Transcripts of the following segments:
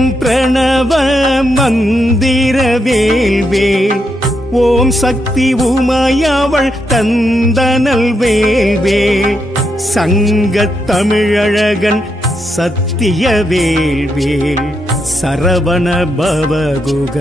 எனும் பிரணவ மந்திர வேல்வேல் ஓம் சக்தி உமையவள் தந்தனல் வேல்வேல் சங்கத் தமிழழகன் சத்திய வேல்வேல் சரவண பவகுக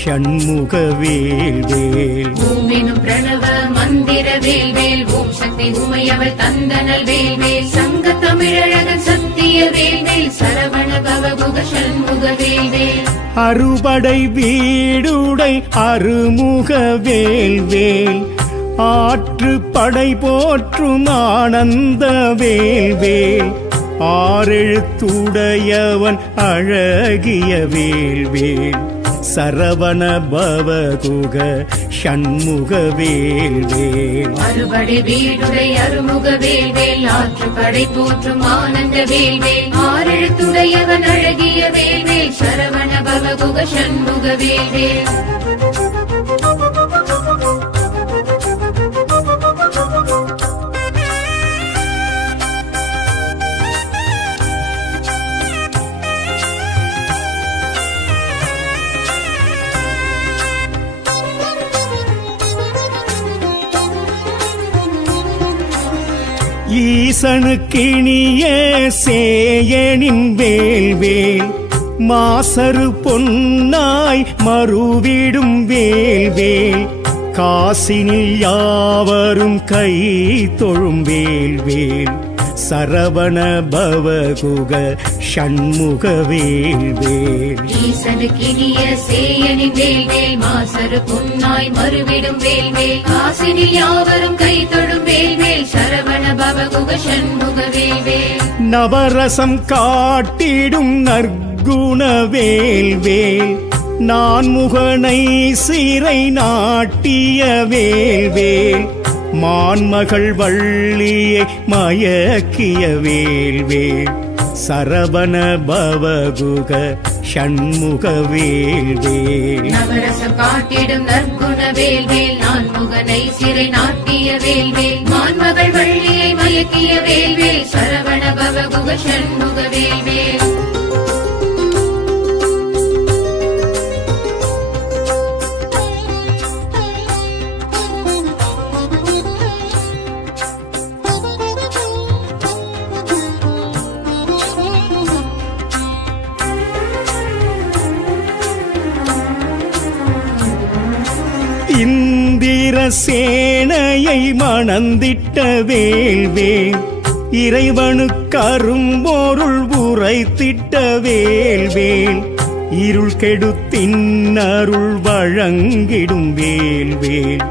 ஷண்முக வேல்வேல் ஓம் எனும் பிரணவ மந்திர வேல்வேல் ஓம் சக்தி உமையவள் தந்தனல் வேல்வேல் சங்க தமிழழகன் சத்திய வேல்வேல் சரவண பவகுக ஷண்முக வேல்வேல் அறுபடை வீடுடை அருமுக வேல்வேல் ஆற்று படை போற்றும் ஆனந்த வேல்வேல் ஆறெழுத்துடையவன் அழகிய வேல்வேல் சரவண பவகுக ஷண்முக வேல்வேல் அறுபடை வீடுடை அருமுக வேல்வேல் ஆற்று படை போற்றும் ஆனந்த வேல்வேல் ஆறெழுத்துடையவன் அழகிய வேல்வேல் சரவண பவகுக ஷண்முக வேல்வேல் ஈசனுக்கினிய சேயனின் வேல்வேல் மாசரு பொன்னாய் மறுவிடும் வேல்வேல் காசினில் யாவரும் கை தொழும் வேல்வேல் சரவண பவகுக ஷண்முக வேல்வேல் ஈசனுக்கினிய சேயனின் வேல்வேல் மாசரு பொன்னாய் மறுவிடும் வேல்வேல் காசினில் யாவரும் கை தொழும் வேல்வேல் சரவண பவகுக ஷண்முக வேல்வேல் நவரசம் காட்டிடும் நற்குண வேல்வேல் நான் முகனை சிறை நாட்டிய வேல்வேல் மான்மகள் வள்ளியை மயக்கிய வேல்வேல் சரவண பவகுக ஷண்முக வேல்வேல் நவரசம் காட்டிடும் நற்குண வேல்வேல் நான் முகனை சிறை நாட்டிய வேல்வேல் மான்மகள் வள்ளியை மயக்கிய வேல்வேல் சரவண பவகுக ஷண்முக வேல்வேல் இந்திர சேனையை மணந்திட்ட வேல்வேல் இறைவனுக்கு அரும்பொருள் உரைத்திட்ட வேல்வேல் இருள் கெடுத்தின் அருள் வழங்கிடும் வேல்வேல்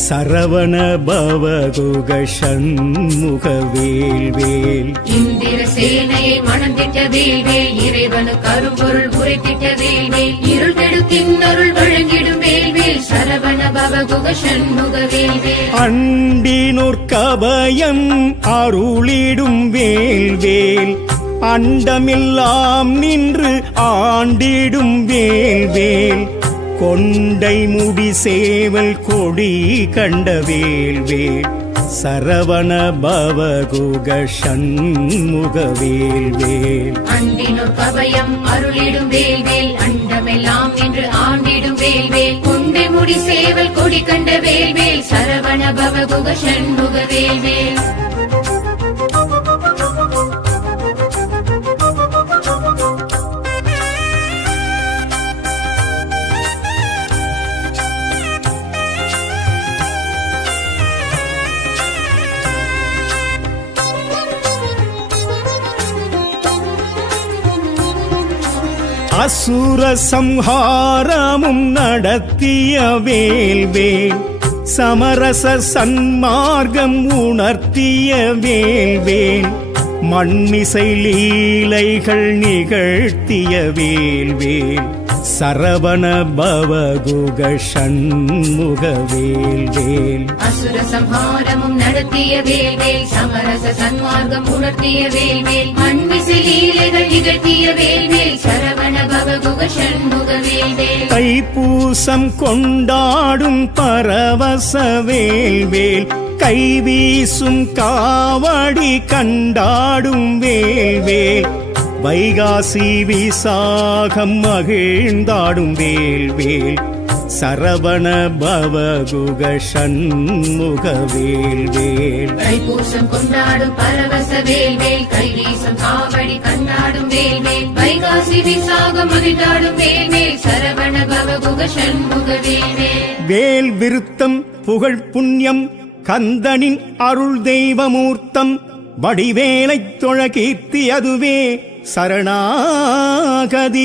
சரவண பவகுக ஷண்முக வேல்வேல் இந்திர சேனையை மணந்திட்ட வேல்வேல் இறைவனுக்கு அரும்பொருள் உரைத்திட்ட வேல்வேல் இருள் கெடுத்தின் அருள் வழங்கிடும் வேல்வேல் சரவண பவகுக ஷண்முக வேல்வேல் அண்டினோர் கபயம் அருளிடும் வேல்வேல் அண்டமெல்லாம் நின்று ஆண்டிடும் வேல்வேல் கொண்டை முடி சேவல் கொடி கண்ட வேல்வேல் சரவண பவகுக ஷண்முக வேல்வேல் அண்டினோர் கபயம் அருளிடும் வேல்வேல் அண்டமெல்லாம் என்று ஆண்டிடும் வேல்வேல் கொண்டை முடி சேவல் கொடி கண்ட வேல்வேல் சரவண பவகுக ஷண்முக வேல்வேல் அசுர சம்ஹாரமும் நடத்திய வேல்வேல் சமரச சன்மார்க்கம் உணர்த்திய வேல்வேல் மண்மிசை லீலைகள் நிகழ்த்திய வேல்வேல் சரவண பவகுக ஷண்முக வேல்வேல் அசுர சம்ஹாரமும் நடத்திய வேல்வேல் சமரச சன்மார்க்கம் உணர்த்திய வேல்வேல் மண்மிசை லீலைகள் நிகழ்த்திய வேல்வேல் சரவண பவகுக ஷண்முக வேல்வேல் தைப்பூசம் கொண்டாடும் பரவச வேல்வேல் கைவீசும் காவடி கண்டாடும் வேல்வேல் வைகாசி விசாகம் மகிழ்ந்தாடும் வேல்வேல் சரவண பவகுக சண்முக வேல்வேல். தைப்பூசம் கொண்டாடும் பரவச வேல்வேல் கைவீசம் காவடி கண்டாடும் வேல்வேல் வைகாசி விசாகம் மகிழ்ந்தாடும் வேல்வேல் சரவண பவகுக சண்முக வேல்வேல். வேல் விருத்தம் புகழ் புண்ணியம் கந்தனின் அருள் தெய்வமூர்த்தம் வடிவேலைத் தொழ கீர்த்தி அதுவே சரணாகதி.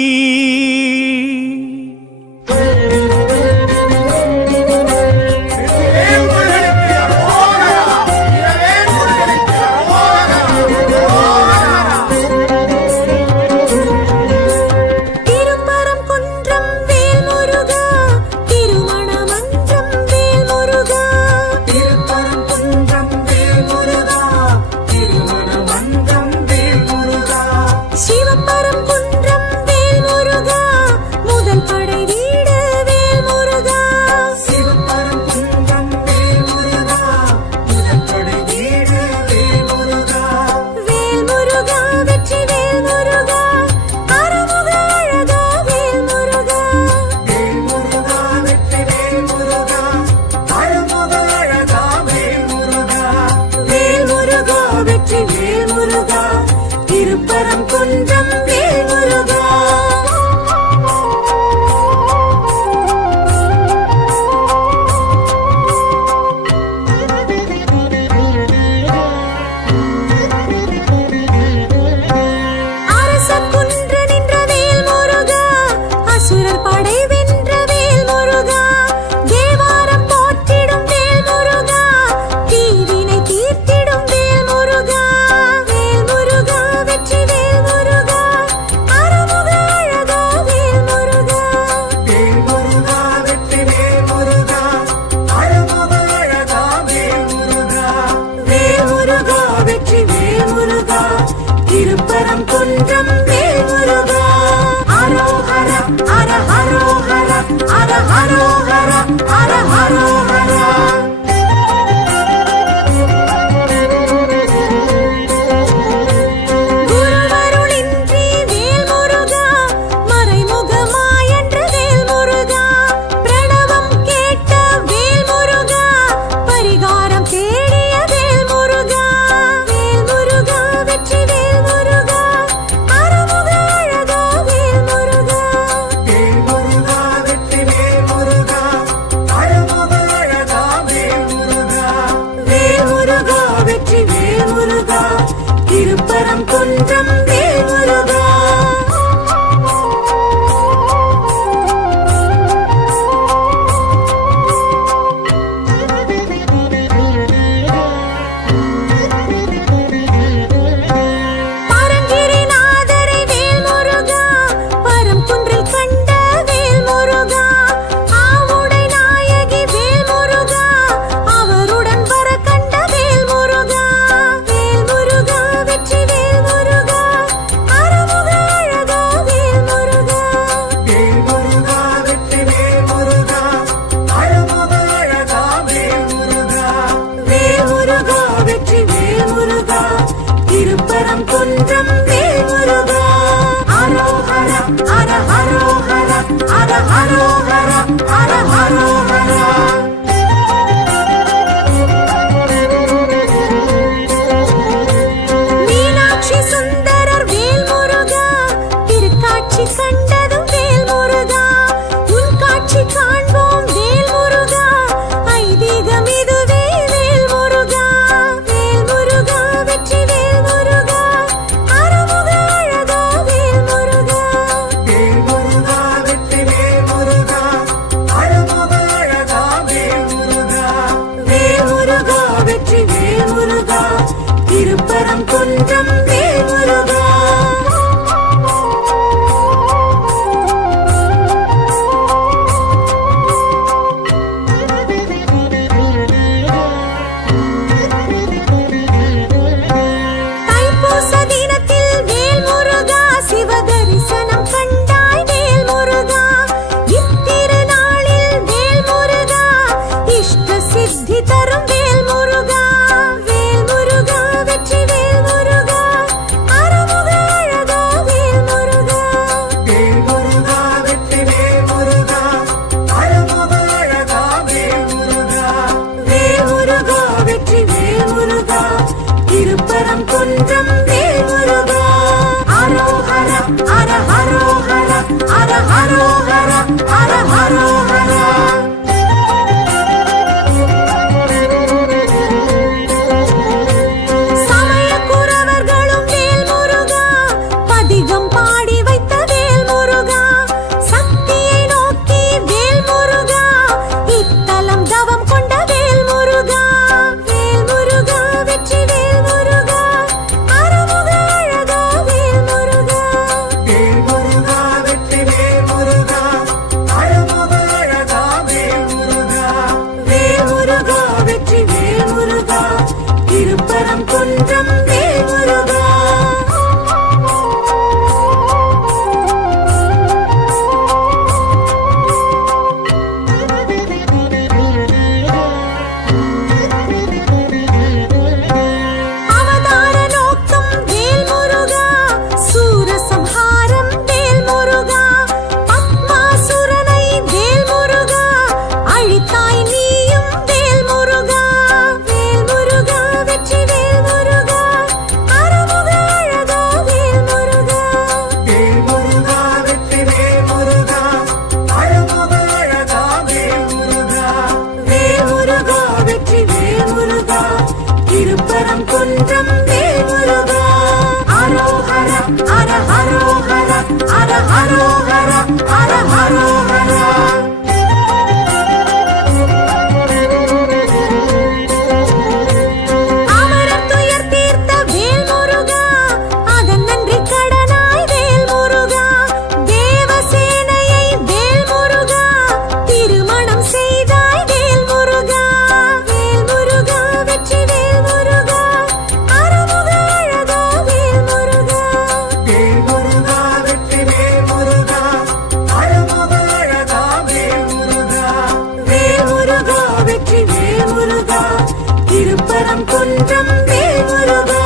குன்றம் வேல்முருகா.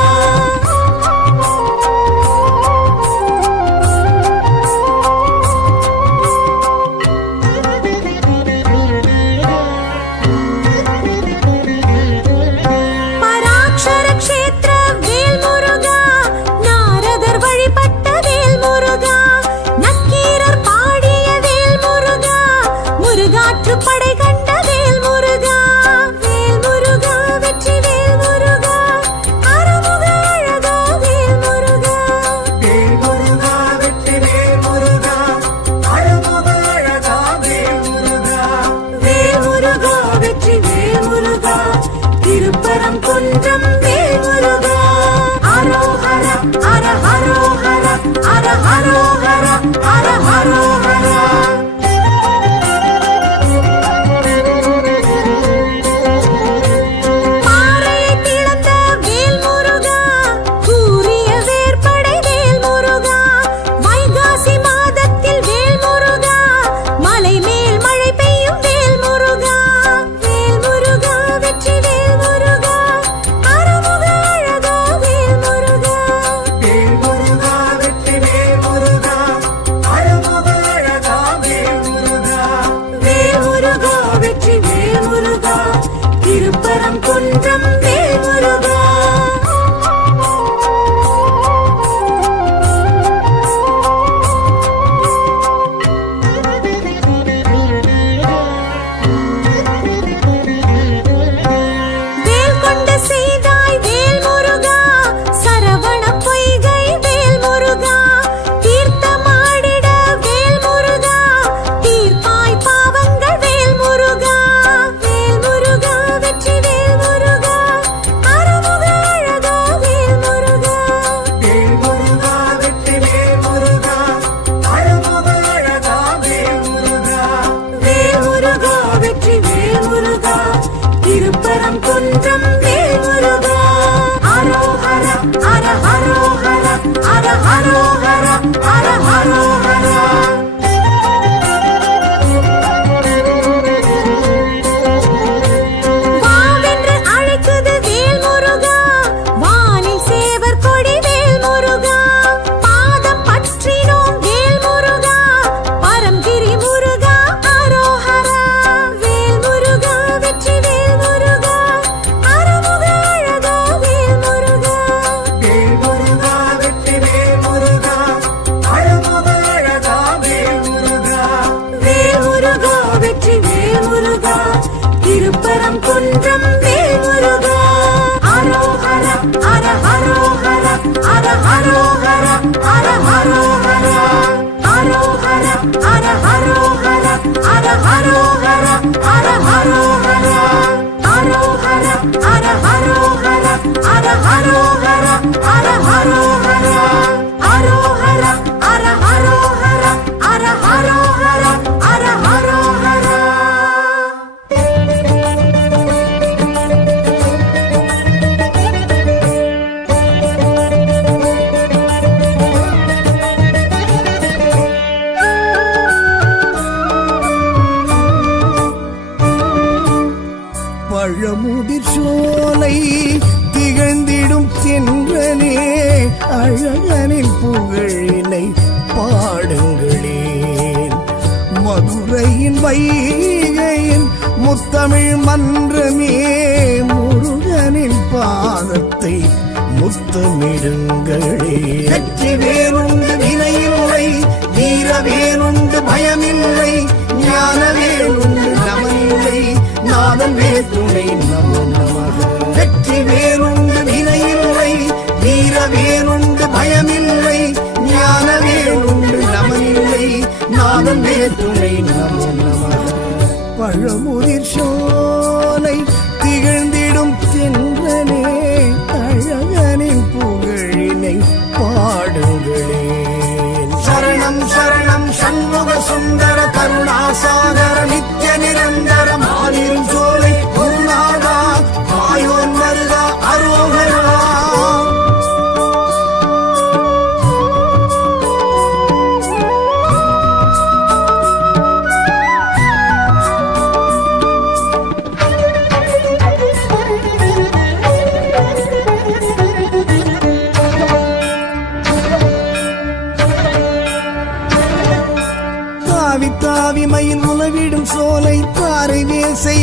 பராக்ஷர க்ஷேத்திர வேல்முருகா, நாரதர் வழிபட்ட வேல்முருகா, நக்கீரர் பாடிய வேல்முருகா, முருகாற்று படை கண்ட வேல்முருகா. வேல்முருகா வெற்றி வேல்முருகா, அருமுக அழகா வேல்முருகா. வேல்முருகா வெற்றி வேல்முருகா, அழகுக அழகா வேல்முருகா. வேல்முருகா வெற்றி வேல்முருகா, திருப்பரம் குன்றம் வேல்முருகா. அரோஹர அர ஹரோஹர அர ஹரோஹர அர ஹரோஹர. பாறையை பிளந்த வேல்முருகா, கூரிய வேற்படை வேல்முருகா, வைகாசி மாதத்தில் வேல்முருகா, மலை மேல் மழை பெய்யும் வேல்முருகா. வேல்முருகா வெற்றி வேல்முருகா, அருமுக அழகா வேல்முருகா. வேல்முருகா வெற்றி வேல்முருகா, அழகுக அழகா வேல்முருகா. வேல்முருகா வெற்றி வேல்முருகா, திருப்பரம் குன்றம் வேல்முருகா. வேல் கொண்ட செய்தாய் வேல்முருகா, சரவண பொய்கை வேல்முருகா, தீர்த்தமாடிட வேல்முருகா, தீர்ப்பாய் பாவங்கள் வேல்முருகா. வேல்முருகா வெற்றி வேல்முருகா, அருமுக அழகா வேல்முருகா. வேல்முருகா வெற்றி வேல்முருகா, அழகுக அழகா வேல்முருகா. வேல்முருகா வெற்றி வேல்முருகா, திருப்பரம் குன்றம் வேல்முருகா. அரோஹர அர ஹரோஹர அர ஹரோஹர அர ஹரோஹர. வாவென்று அழைக்குது வேல்முருகா, வானில் சேவர் கொடி வேல்முருகா, பாதம் பற்றினோம் வேல்முருகா, பரம்கிரி முருகா அரோஹரா. வேல்முருகா வெற்றி வேல்முருகா, அருமுக அழகா வேல்முருகா. வேல்முருகா வெற்றி வேல்முருகா, அழகுக அழகா வேல்முருகா. வேல்முருகா வெற்றி வேல்முருகா, திருப்பரம் குன்றம் வேல்முருகா. அரோஹர அர ஹரோஹர அர ஹரோஹர அர ஹரோஹர. அரோஹர அர ஹரோஹர அர ஹரோஹர அர ஹரோஹர. அரோஹர அர ஹரோஹர அர ஹரோஹர அர ஹரோஹர. அரோஹர அர ஹரோஹர அர ஹரோஹர அர ஹரோஹர. பழமுதிர் சோலை திகழ்ந்திடும் தென்றலே, அழகனின் புகழினை பாடுங்களேன். மதுரையின் வைகையின் முத்தமிழ் மன்றமே, முருகனின் பாதத்தை முத்தமிடுங்களே. வெற்றி வேலுண்டு வினையில்லை, வீர வேலுண்டு பயமில்லை, ஞான வேலுண்டு நமனில்லை, நாதன் வேத்துணை நமோ நமக. வெற்றி வேலுண்டு வினையில்லை, வீர வேலுண்டு பயமில்லை, ஞான வேலுண்டு நமனில்லை, நாதன் வேத்துணை நமோ நமக. பழமுதிர் சோலை திகழ்ந்திடும் தென்றலே, அழகனின் புகழினை பாடுங்களேன். சரணம் சரணம் சண்முக சுந்தர கருணாசாகர நித்ய நிரந்தர மாலிரும் சோலை குருநா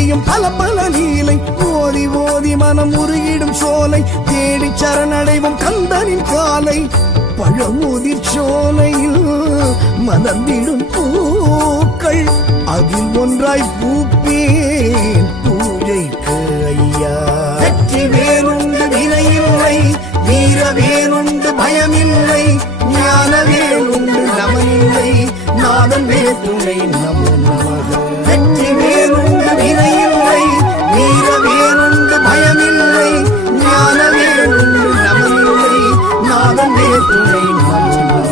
புரியும் பல பல நீலை ஓதி ஓதி மனம் உருகிடும் சோலை தேடி சரணடைவும் கந்தனின் காலை பழமுதிர் சோலையில் மலர்ந்திடும் பூக்கள் அதில் ஒன்றாய் பூப்பேன் பூஜைக்கு ஐயா. வெற்றி வேலுண்டு வினையில்லை வீர வேலுண்டு பயமில்லை ஞான வேலுண்டு நமனில்லை நாதன் வேற்றுமை நமோ நமக. வெற்றி வேலுண்டு வினையில்லை வீர வேலுண்டு பயமில்லை ஞான வேலுண்டு நமனில்லை நாதன் வேற்றுமை நமோ நமக.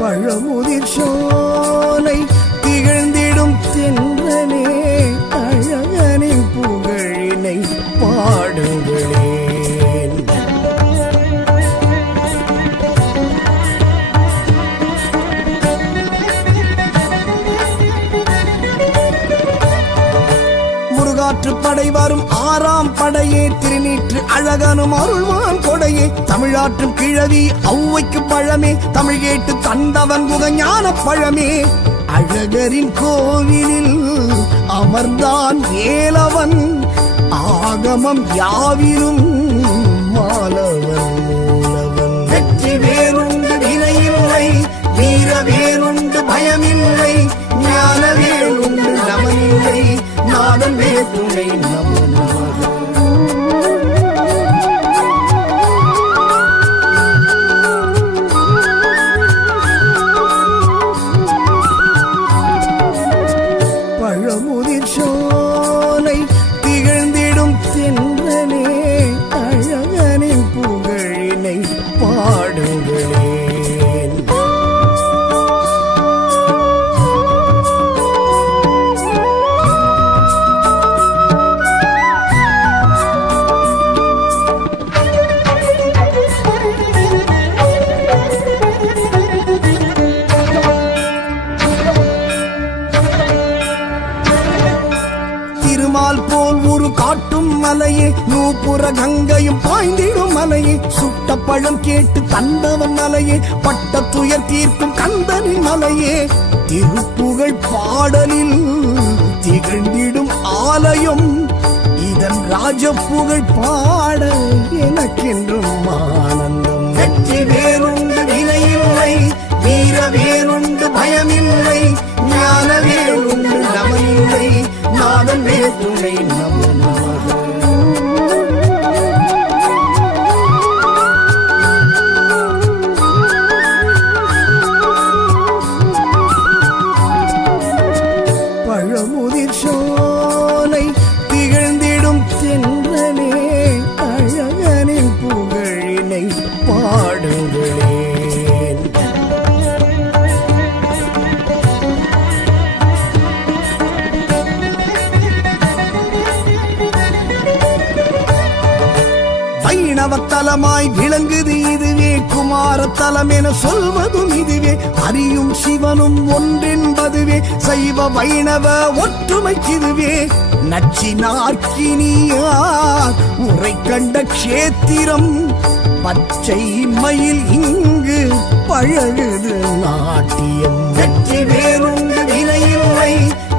பழமுதிர் சோலை திகழ்ந்திடும் தென்றலே அழகனின் புகழினை பாடுங்களேன். முருகாற்று படை வரும் 6ஆம் படையே திருநீற்று அழகனும் அருள்வான் கொடையே தமிழாற்றும் கிழவி ஔவைக்கு பழமே தமிழ் கேட்டு தந்தவன் குகஞான பழமே அழகரின் கோவிலில் அமர்ந்தான் வேலவன் ஆகமம் யாவிலும் மாலவன் மூலவன். வெற்றி வேலுண்டு வினையில்லை வீர வேலுண்டு பயமில்லை ஞான வேலுண்டு நமனில்லை நாதன் வேற்றுமை நமோ நமக. பழமுதிர் சோலை திகழ்ந்திடும் தென்றலே அழகனின் புகழினை பாடுங்களேன். திருமால் போல் ஒரு காட்டும் மலையே நூப்புற கங்கையும் பாய்ந்திடும் மலையே சுட்ட பழம் கேட்டு தந்தவன் மலையே பட்ட துயர் தீர்க்கும் கந்தனின் மலையே திருப்புகழ் பாடலில் திகழ்ந்திடும் ஆலயம் இதன் ராஜப்புகழ் பாட எனக்கென்றும் ஆனந்தம். வெற்றி வேலுண்டு வினையில்லை வீர வேலுண்டு பயமில்லை ஞான வேலுண்டு நமனில்லை நாதன் வேற்றுமை நமோ நமக. பழமுதிர் சோலை திகழ்ந்திடும் தென்றலே அழகனின் புகழினை பாடுங்களேன். வைணவத்தலமாய் விளங்குது இதுவே குமாரத்தலம் என சொல்வதும் இதுவே அறியும் சிவனும் ஒன்றென்பதுவே சைவ வைணவ ஒற்றுமைக்கிதுவே நச்சினார்க்கினியார் உரை கண்ட க்ஷேத்திரம் பச்சை மயில் இங்கு பழகுது நாட்டியம். வெற்றி வேலுண்டு வினையில்லை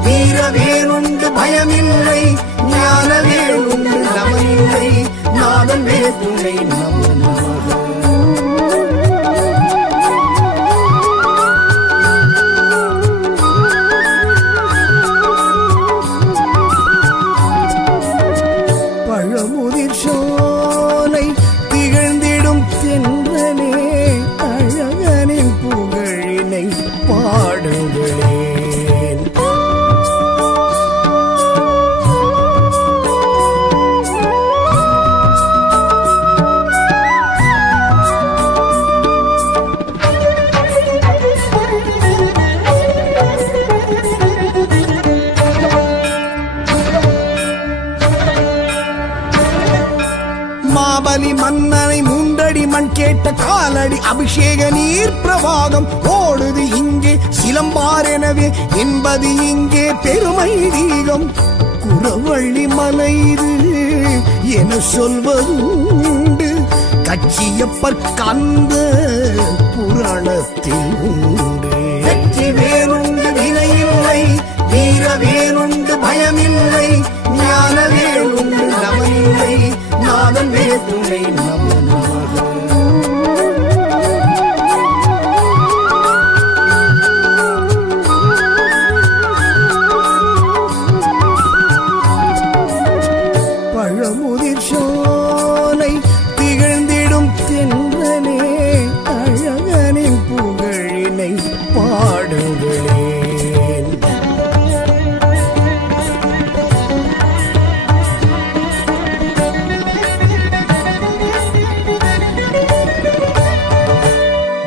வீர வேலுண்டு பயமில்லை ஞான வேலுண்டு நமனில்லை நாதன் வேற்றுமை நமோ நமக. பழமுதிர் சோலை திகழ்ந்திடும் தென்றலே அழகனின் புகழினை பாடுங்களேன். மாபலி மன்னனை மூன்றடி மண் கேட்ட காலடி அபிஷேக நீர் பிரவாகம் ஓடுது இங்கே சிலம்பார் எனவே என்பது இங்கே பெருமை தீகம். குறவள்ளி மலை இது என சொல்வதுண்டு கச்சியப்பர் கந்த புராணத்தில் உண்டு. வெற்றி வேலுண்டு வினையில்லை வீர வேலுண்டு பயமில்லை உண்டு நமனில்லை நாதன் வேற்றுமை நமோ நமக. பழமுதிர் சோலை திகழ்ந்திடும் தென்றனே அழகனின் புகழினை பாடுங்களேன்.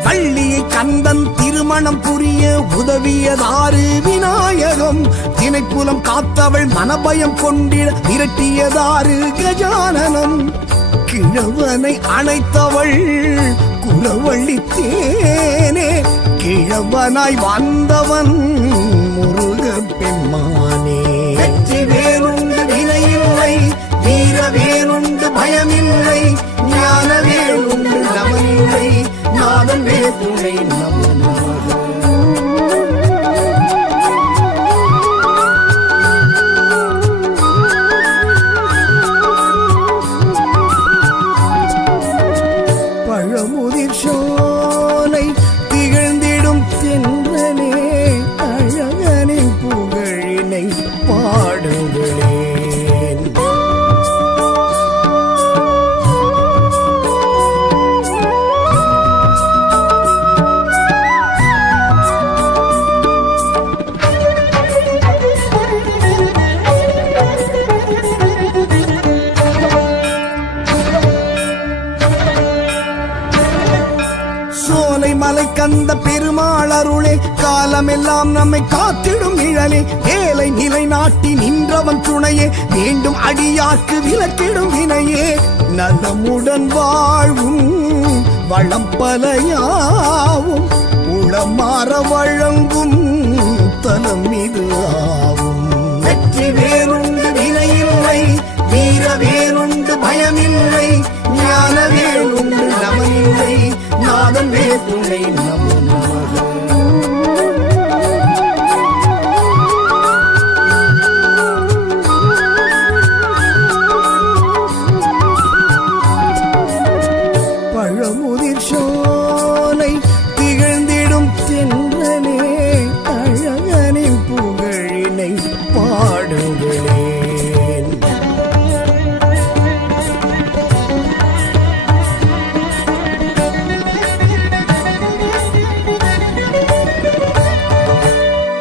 வள்ளியை கந்தன் திருமணம் புரிய உதவியதாறு விநாயகம். தினைப்புலம் காத்தவள் மனபயம் கொண்டிட விரட்டியதாறு கஜானனம். கிழவனை அணைத்தவள் குலவள்ளி தேனே. கிழவனாய் வந்தவன் முருக பெம்மானே. வெற்றி வேறுண்டு வினையில்லை வீர வேறுண்டு பயமில்லை ஞான வேறுண்டு நமனில்லை நாதன் வேற்றுமை நமோ நமக. பழமுதிர் சோலை திகழ்ந்திடும் தென்றனே அழகனின் புகழினை பாடுங்களேன். சோலை மலை கந்த பெருமாள் அருளே காலமெல்லாம் நம்மை காத்திடும் நிழலே. ஏலை நிலை நாட்டி நின்றவன் துணையே வேண்டும் அடியார்க்கு விலக்கிடும் வினையே. நலமுடன் வாழ்வும் வளம் பலையாவும் உளமாற வழங்கும் தலம் இது ஆவும். வெற்றி வேறுண்டு வினையில்லை வீர வேறுண்டு பயமில்லை ஞான வேறுண்டு நமனில்லை நாதன் வேற்றுமை நமோ நமக. பழமுதிர் சோலை திகழ்ந்திடும் தென்றனே அழகனின் புகழினை பாடுங்களேன்.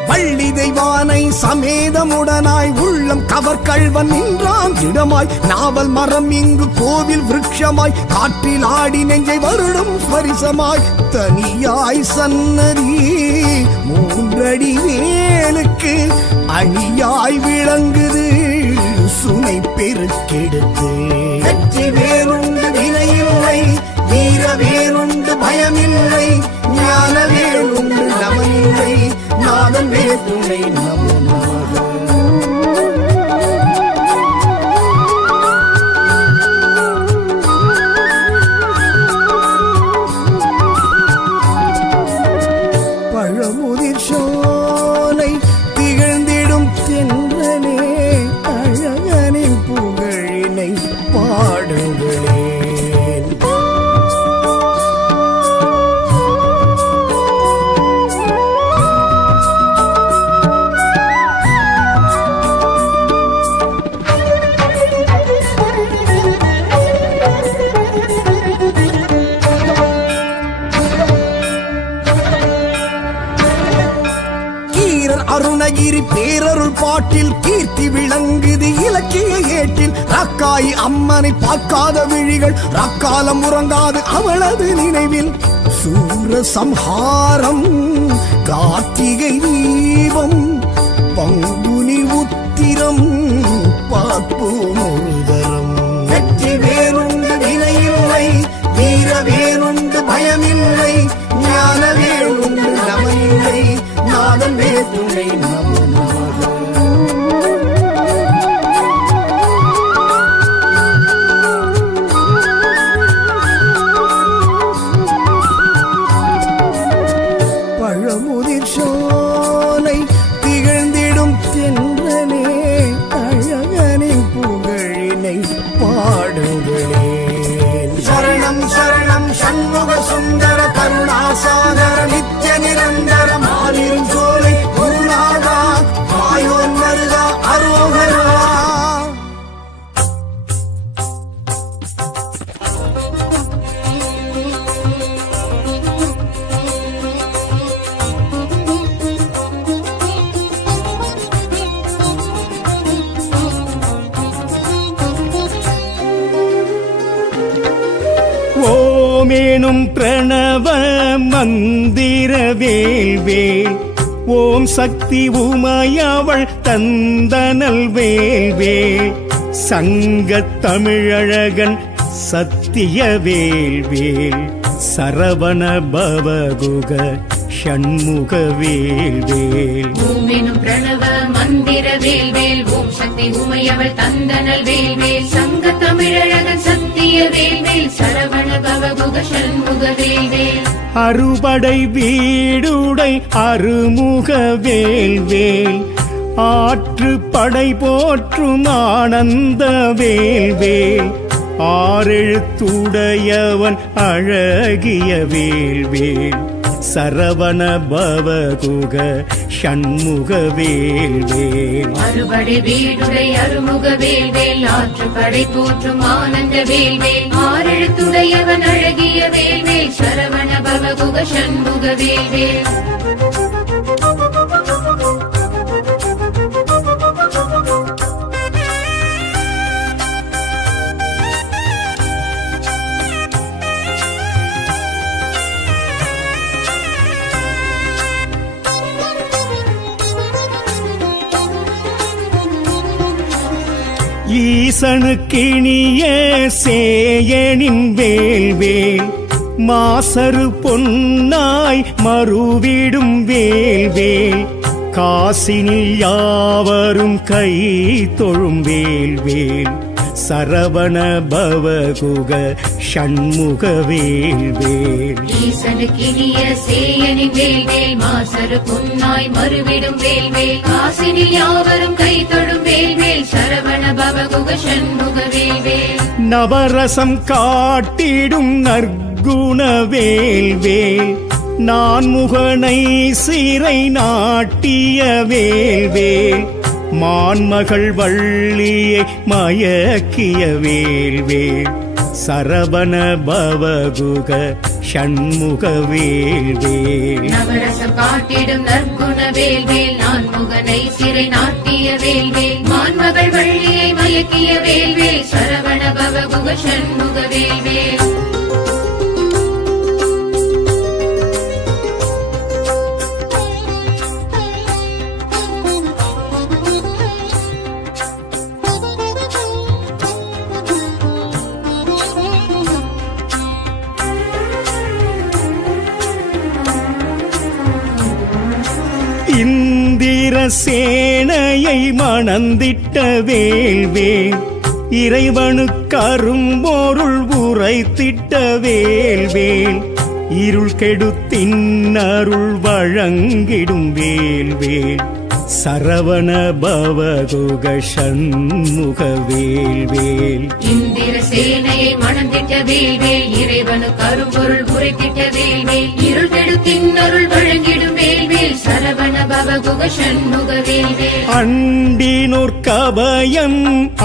வள்ளி தெய்வானை சமேதமுடனாய் உள்ளம் கவர் கள்வன் நின்றான் திடமாய். நாவல் மரம் இங்கு கோவில் விருட்சமாய் காற்றில் ஆடி நெஞ்சை வருடும் ஸ்பரிசமாய். தனியாய் சன்னதி மூன்றடி வேலுக்கு அணியாய் விளங்குது சுனை பெருக்கெடுத்து. வெற்றி வேறுண்டு வினையில்லை வீர வேறுண்டு பயமில்லை ஞான வேறுண்டு நமனில்லை நாதன் வேற்றுமை நமோ நமக. பழமுதிர் சோலை திகழ்ந்திடும் தென்றனே அழகனின் புகழினை பாடுங்களேன். அருணகிரி பேரருள் பாட்டில் கீர்த்தி விளங்குது இலக்கிய ஏட்டில். ரக்காய் அம்மனை பார்க்காத விழிகள் ரக்காலம் உறங்காது அவளது நினைவில். சூர சம்ஹாரம் கார்த்திகை தீபம் பங்குனி உத்திரம் பார்ப்போம் ஒரு தரம். வெற்றி வேறுண்டு வினையில்லை வீர வேறுண்டு பயமில்லை ஞான வேறுண்டு நமனில்லை நாதன் வேற்றுமை நமோ நமக. பழமுதிர் சோலை திகழ்ந்திடும் தென்றனே அழகனின் புகழ் பாடுங்களேன். சரணம் சரணம் சண்முக சுந்தர கருணாசாகர நித்ய நிரந்தர மாலிரும் சோலை குருநாதா மாயோன் மருகா அரோகரா. ஓமேனும் பிரணவ மந்திர வேல்வேல் ஓம் சக்தி உமையவள் தந்தனல் வேல்வேல் சங்கத் தமிழழகன் சத்திய வேல்வேல் சரவண பவகுக ஷண்முக வேல்வேல் ஓமெனும் பிரணவ மந்திர வேல்வேல் ஓம் சக்தி உமையவள் தந்தனல் வேல்வேல் சங்க தமிழழகன் சத்திய வேல்வேல் சரவண பவகுக சண்முக வேல்வேல் அறுபடை வீடுடை அருமுக வேல்வேல் ஆற்று படை போற்றும் ஆனந்த வேல்வேல் ஆறெழுத்துடையவன் அழகிய வேல்வேல் சரவண பவகுக ஷண்முக வேல்வேல் அறுபடை வீடுடை அருமுக வேல்வேல் ஆற்று படை போற்றும் ஆனந்த வேல்வேல் ஆறெழுத்துடையவன் அழகிய வேல்வேல் சரவண பவகுக சண்முக வேல்வேல் ஈசனுக்கிணிய சேயனின் வேல்வேல் மாசரு பொன்னாய் மறுவிடும் வேல்வேல் காசினில் யாவரும் கை தொழும் வேல்வேல் சரவண பவகுக ஷண்முக வேல்வேல் ஈசனுக்கினிய சேயனின் வேல்வேல் மாசரு பொன்னாய் மறுவிடும் வேல்வேல் காசினில் யாவரும் கை தொடும் வேல்வேல் சரவண பவகுக சண்முக வேல்வேல் நவரசம் காட்டிடும் நற்குண வேல்வேல் நான்முகனை சிறை நாட்டிய வேல்வேல் மான்மகள் வள்ளியை மயக்கிய வேல்வேல் சரவண பவகுக ஷண்முக வேல்வேல் நவரசம் காட்டிடும் நற்குண வேல்வேல் நான் முகனை சிறை நாட்டிய வேல்வேல் மான்மகள் வள்ளியை மயக்கிய வேல்வேல் சரவண பவகுக சண்முக வேல்வேல் இந்திர சேனையை மணந்திட்ட வேல்வேல் இறைவனுக்கரும்பொருள் உரைத்திட்ட வேல்வேல் இருள் கெடுத்தின் அருள் வழங்கிடும் வேல்வேல் சரவண பவகுக ஷண்முக வேல்வேல் இந்திர சேனையை மணந்திட்ட வேல்வேல் இறைவனு கரும்பொருள் உரைத்திட்ட வேல்வேல் இருள் கெடுத்தின் அருள் வழங்கிடும் வேல்வேல் சரவண பவகுக சண்முக வேல்வேல் அண்டினோர் கபயம்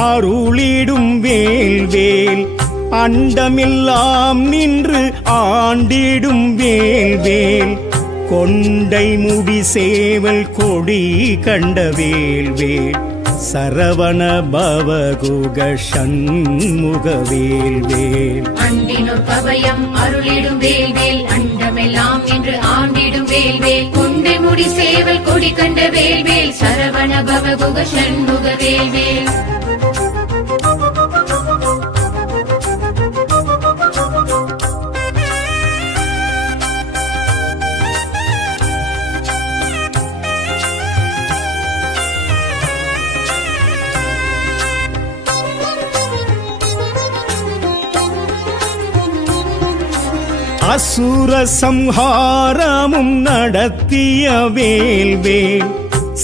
அருளிடும் வேல்வேல் அண்டமெல்லாம் நின்று ஆண்டிடும் வேல்வேல் கொண்டை முடி சேவல் கொடி கண்ட வேல்வேல் சரவண பவகுக ஷண்முக வேல்வேல் அண்டினோர் கபயம் அருளிடும் வேல்வேல் அண்டமெல்லாம் என்று ஆண்டிடும் வேல்வேல் கொண்டை முடி சேவல் கொடி கண்ட வேல்வேல் சரவண பவகுக சண்முக வேல்வேல் அசுர சம்ஹாரமும் நடத்திய வேல்வேல்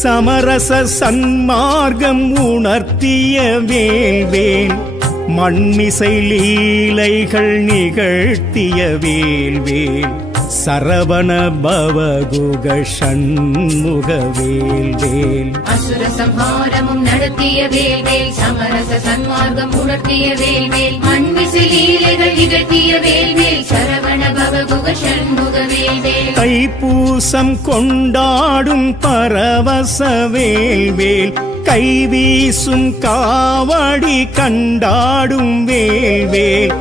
சமரச சன்மார்க்கம் உணர்த்திய வேல்வேல் மண்மிசை லீலைகள் நிகழ்த்திய வேல்வேல் சரவண பவகுக சண்முக வேல்வேல். அசுர சம்ஹாரமும் நடத்திய வேல்வேல் சமரச சன்மார்க்கம் உணர்த்திய வேல்வேல் மண்மிசை லீலைகள் நிகழ்த்திய வேல்வேல் சரவண பவகுக சண்முக வேல்வேல். தைப்பூசம் கொண்டாடும் பரவச வேல்வேல் கைவீசும் காவடி கண்டாடும் வேல்வேல்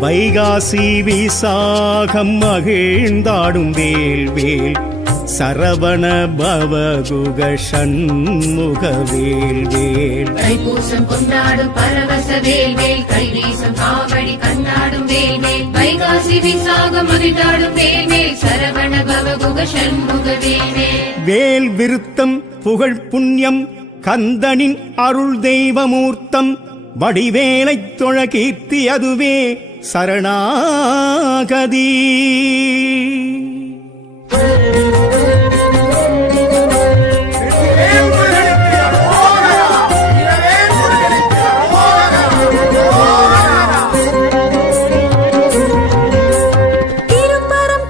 வைகாசி விசாகம் மகிழ்ந்தாடும் வேல்வேல் சரவண பவகுக சண்முக வேல்வேல். தைப்பூசம் கொண்டாடும் பரவச வேல்வேல் கைவீசும் காவடி கண்டாடும் வேல்வேல் வைகாசி விசாகம் மகிழ்ந்தாடும் வேல்வேல் சரவண பவகுக சண்முக வேல்வேல். வேல் விருத்தம் புகழ் புண்ணியம் கந்தனின் அருள் தெய்வமூர்த்தம் வடிவேலைத் தொழ கீர்த்தி அதுவே சரணாகதி. திருப்பரம்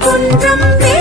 குன்றம்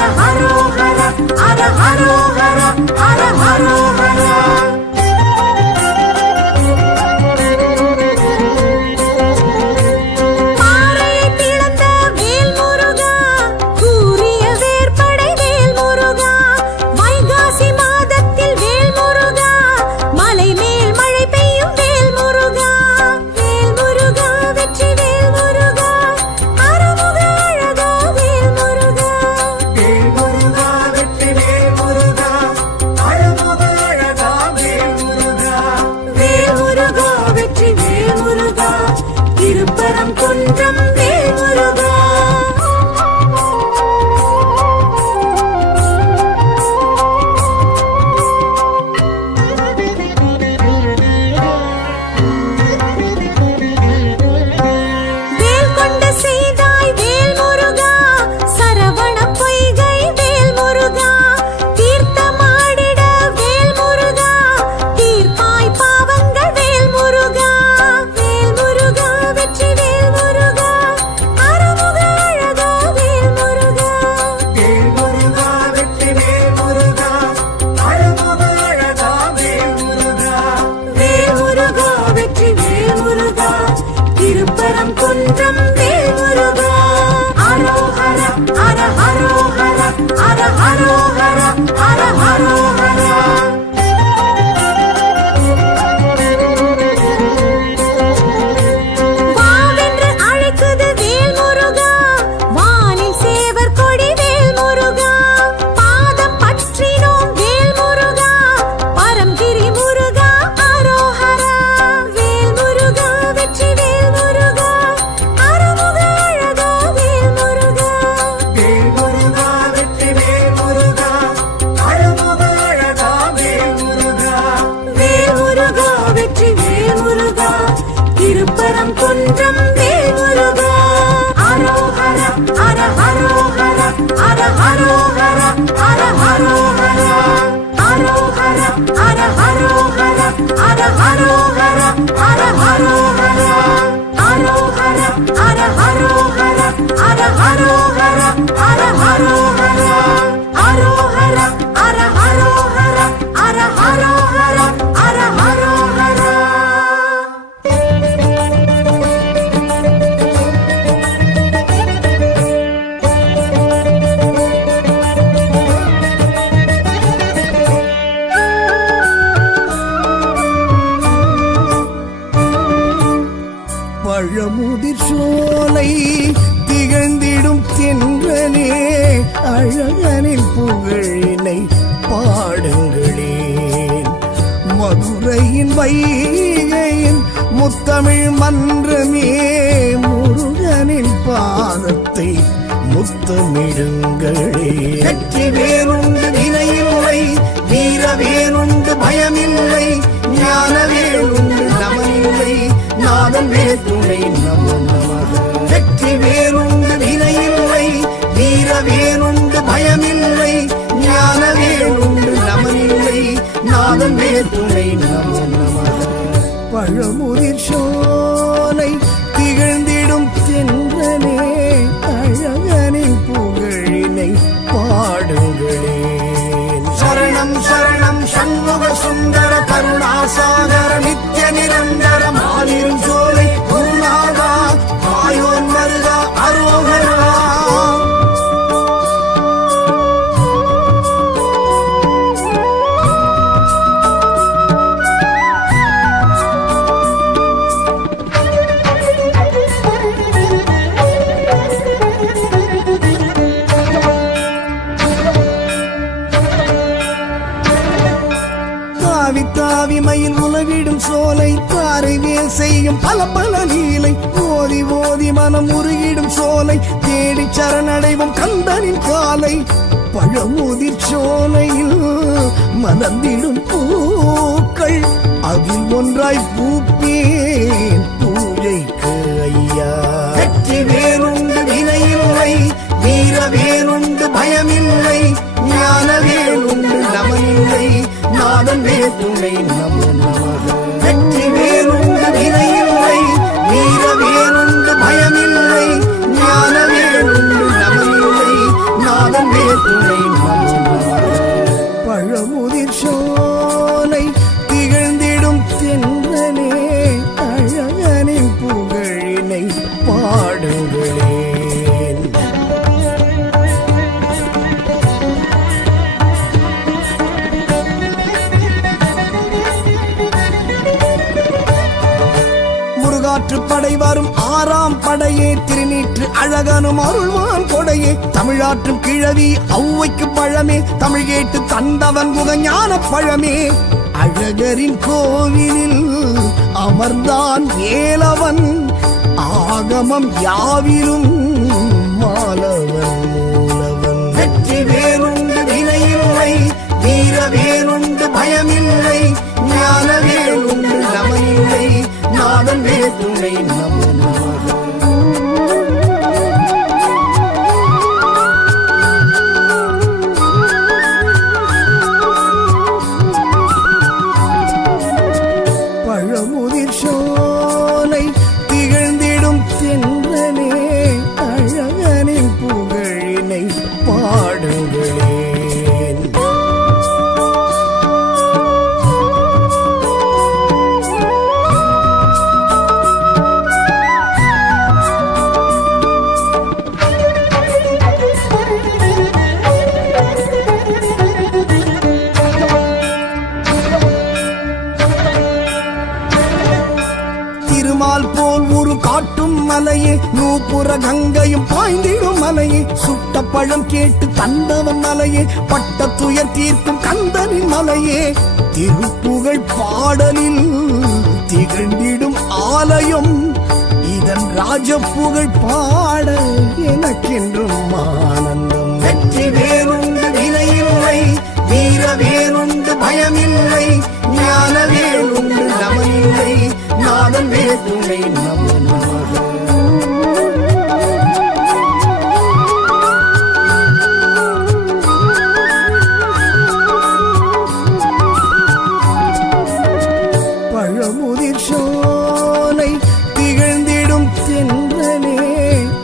அர ஹரோஹர அர ஹரோஹர அர ஹரோஹர பழமுதிர் சோலை திகழ்ந்திடும் தென்றலே அழகனின் புகழினை பாடுங்களேன். மதுரையின் வைகையின் முத்தமிழ் மன்றமே முருகனின் பாதத்தை முத்தமிடுங்களே. வெற்றி வேறுண்டு வினையில்லை, வீர வேறுண்டு பயமில்லை, ஞான வேறுண்டு நமனில்லை, நாதன் வேற்றுணை நமோ நமக. வெற்றி வேறுண்டு வினையில்லை, வீர வேறுண்டு பயமில்லை, ஞான வேறுண்டு நமனில்லை, நாதன் வேற்றுணை நமோ நமக. பழமுதிர் சோலை திகழ்ந்திடும் தென்றலே அழகனின் புகழினை பாடுங்களேன். சரணம் சரணம் சண்முக சுந்தர கருணாசாகர நித்ய நிரந்தர மாலிரும் சோலை குருநாதா மாயோன் மருகா அரோகரா. தாவி மயில் உலவிடும் சோலை தாரை வேல் செய்யும் பல பல லீலை ஓதி ஓதி மனம் உருகிடும் சோலை தேடி சரணடைவும் கந்தனின் காலை. பழமுதிர் சோலையில் மலர்ந்திடும் பூக்கள் அதில் ஒன்றாய் பூப்பேன் பூஜைக்கு ஐயா. வெற்றி வேறுண்டு வினையில்லை, வீர வேறுண்டு பயமில்லை, ஞான வேறுண்டு நமனில்லை, நாதன் வேற்றுணை நமோ நமக. வெற்றி வேறுண்டு வினையில்லை, வீர வேறுண்டு பயமில்லை, ஞான வேறுண்டு நமனில்லை, நாதன் வேற்றுணை அழகனும் அருள்வான் கொடையே தமிழாற்றும் கிழவி ஔவைக்கு பழமே தமிழ் கேட்டு தந்தவன் முகஞான பழமே அழகரின் கோவிலில் அமர்ந்தான் வேலவன் ஆகமம் யாவிலும் மாலவன் மூலவன் வெற்றி வேறுண்டு வினையில்லை வீர வேறுண்டு பயமில்லை ஞான வேறுண்டு நமனில்லை நாதன் வேற்றுமை நமனாக பழமுதிர் சோலை திகழ்ந்திடும் தென்றலே அழகனின் புகழினை பாடுங்களேன் திருமால் போல் ஒரு காட்டும் மலையே நூப்புற கங்கையும் பாய்ந்திடும் மலையே சுட்ட பழம் கேட்டு தந்தவன் மலையே பட்ட துயர் தீர்க்கும் கந்தனின் மலையே திருப்புகழ் பாடலில் திகழ்ந்திடும் ஆலயம் இதன் ராஜப்புகழ் பாட எனக்கென்றும் ஆனந்தம் வெற்றி வேறுண்டு வினையில்லை வீர வேறுண்டு பயமில்லை ஞான வேறுண்டு நமனில்லை நாதன் வேற்றுமை நமனாக பழமுதிர் சோலை திகழ்ந்திடும் தென்றலே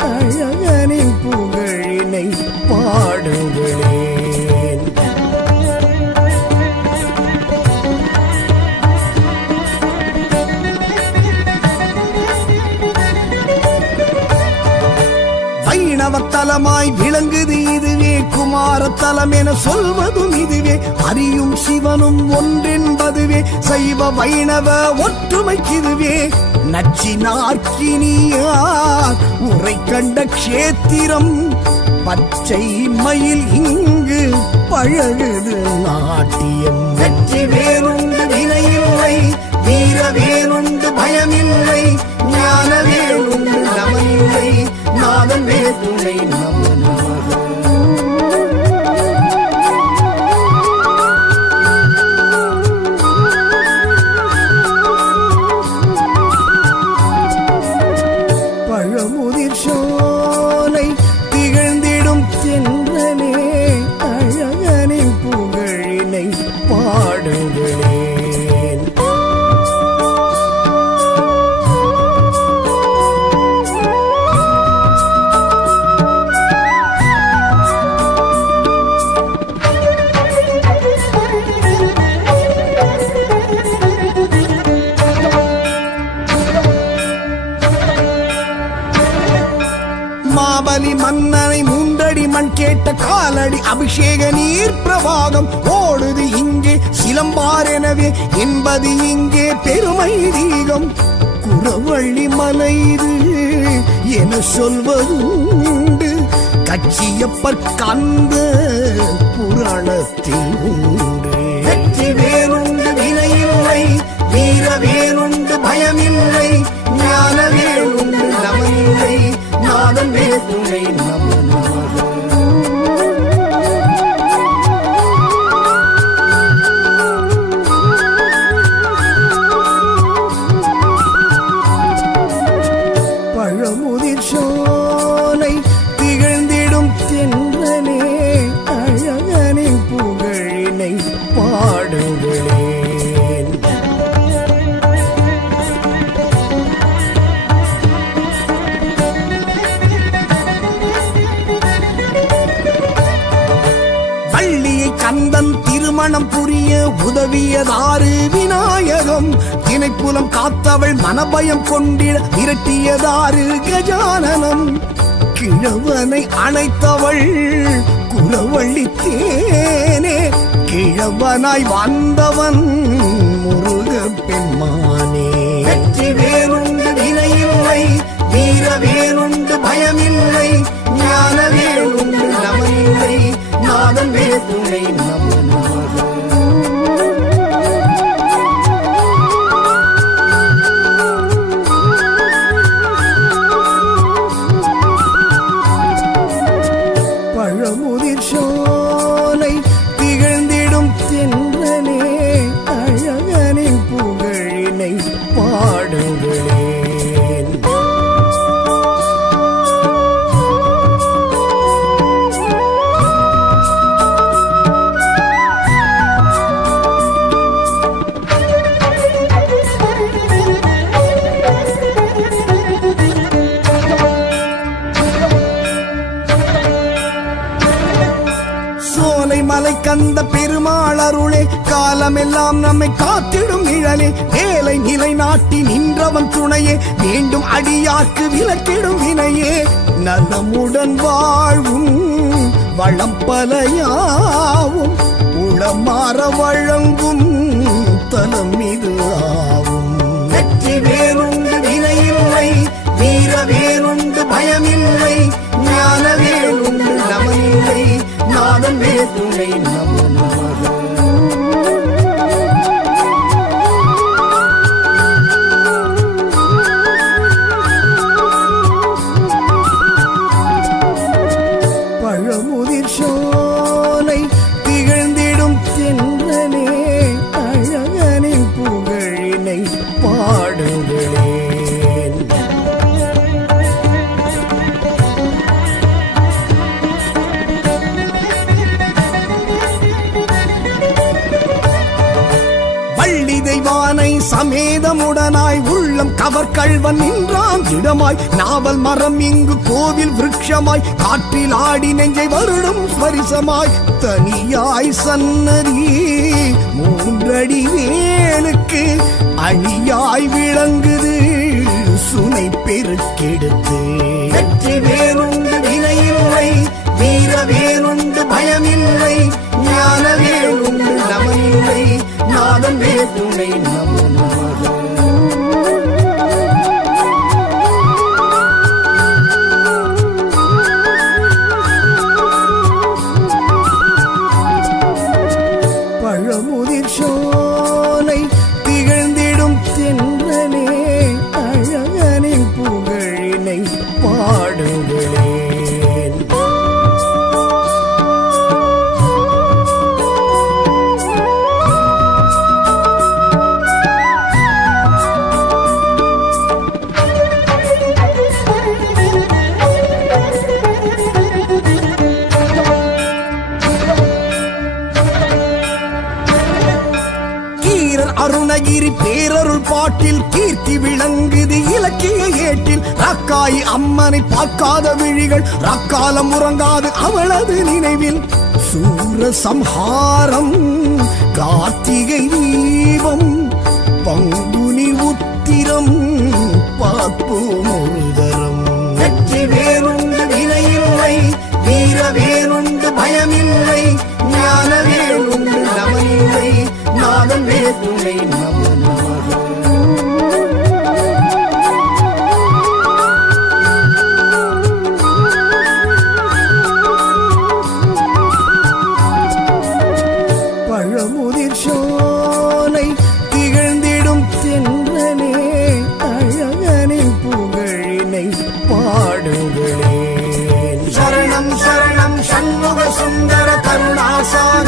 அழகனின் புகழினை பாடுங்களேன் வைணவத்தலமாய் விளங்குது இதுவே குமாரத்தலம் என சொல்வதும் இதுவே அறியும் சிவனும் ஒன்றென்பதுவே சைவ வைணவ ஒற்றுமைக்கிதுவே நச்சினார்க்கினியார் உரை கண்ட க்ஷேத்திரம் பச்சை மயில் இங்கு பழகுது நாட்டியம் வெற்றி வேறுண்டு வினையில்லை வீர வேறுண்டு பயமில்லை ஞான வேறுண்டு நமனில்லை நாதன் வேற்றுமை நமனாக பழமுதிர் சோலை திகழ்ந்திடும் தென்றலே அழகனின் புகழினை பாடுங்களேன் மாபலி மன்னனை மூன்றடி மண் கேட்ட காலடி அபிஷேக நீர் பிரவாகம் ஓடுது இங்கே சிலம்பார் எனவே என்பது இங்கே பெருமை தீகம் குறவள்ளி மலை இது என சொல்வதுண்டு கச்சியப்பர் கந்த புராணத்தில் உண்டு வெற்றி வேறுண்டு வினையில்லை வீர வேறுண்டு பயமில்லை ஞான வேறுண்டு நமனில்லை நாதன் வேற்றுமை நமனாக பழமுதிர் சோலை திகழ்ந்திடும் தென்றலே அழகனின் புகழினை பாடுங்களேன் கந்தன் திருமணம் புரிய உதவியதாறு விநாயகம் திணைப்புலம் காத்தவள் மனபயம் கொண்டிட விரட்டியதாறு கஜானனம் கிழவனை அணைத்தவள் குலவள்ளி தேனே கிழவனாய் வந்தவன் முருக பெண்மானே வெற்றி வேறுண்டு வினையில்லை வீர வேறுண்டு பயமில்லை ஞானவேல் உண்டு நமனில்லை நாதன் வேல் துணை நமோ நமக. பழமுதிர் சோலை திகழ்ந்திடும் தென்றலே அழகனின் புகழினை பாடுங்களேன். சோலை மலை கந்த பெருமாள் அருளே காலமெல்லாம் நம்மை காத்திடும் நிழலே வேலை நிலை நாட்டி நின்றவன் துணையே வேண்டும் அடியார்க்கு விலக்கிடும் வினையே நலமுடன் வாழ்வும் வளம் பலையாவும் உளமாற வழங்கும் தலம் இது ஆவும். வெற்றி வேறுண்டு வினையில்லை வீர வேறுண்டு பயமில்லை ஞான வேறுண்டு நமனில்லை நாதன் வேல் துணை நமோ நமக. பழமுதிர் சோலை திகழ்ந்திடும் தென்றலே அழகனின் புகழினை பாடுங்களேன். வள்ளி தெய்வானை சமேதமுடனாய் உள்ளம் கவர்கள்வன் நின்றான் இடமாய் நாவல் மரம் இங்கு கோவில் விருட்சமாய் காற்றில் ஆடி நெஞ்சை வருடும் ஸ்பரிசமாய் தனியாய் சன்னதி மூன்றடி வேலுக்கு அணியாய் விளங்குது சுனை பெருக்கெடுத்து. வெற்றி வேறுண்டு வினையில்லை வீர வேறுண்டு பயமில்லை ஞான வேறுண்டு நமனில்லை நாதன் வேல் துணை நமோ நமக. பழமுதிர் சோலை திகழ்ந்திடும் தென்றலே அழகனின் புகழினை பாடுங்களேன். அருணகிரி பேரருள் பாட்டில் கீர்த்தி விளங்குது இலக்கிய ஏட்டில் ராக்காயி அம்மனை பார்க்காத விழிகள் ராக்காலம் உறங்காது அவளது நினைவில் சூர சம்ஹாரம் கார்த்திகை தீபம் பங்குனி உத்திரம் பார்ப்போம் ஒரு தரம். வெற்றி வேறுண்டு வினையில்லை வீர வேறுண்டு பயமில்லை ஞான வேறுண்டு நமனில்லை நாதன் வேல் துணை நமோ நமக. பழமுதிர் சோலை திகழ்ந்திடும் தென்றலே அழகனின் புகழினை பாடுங்களேன். சரணம் சரணம் சண்முக சுந்தர கருணாசார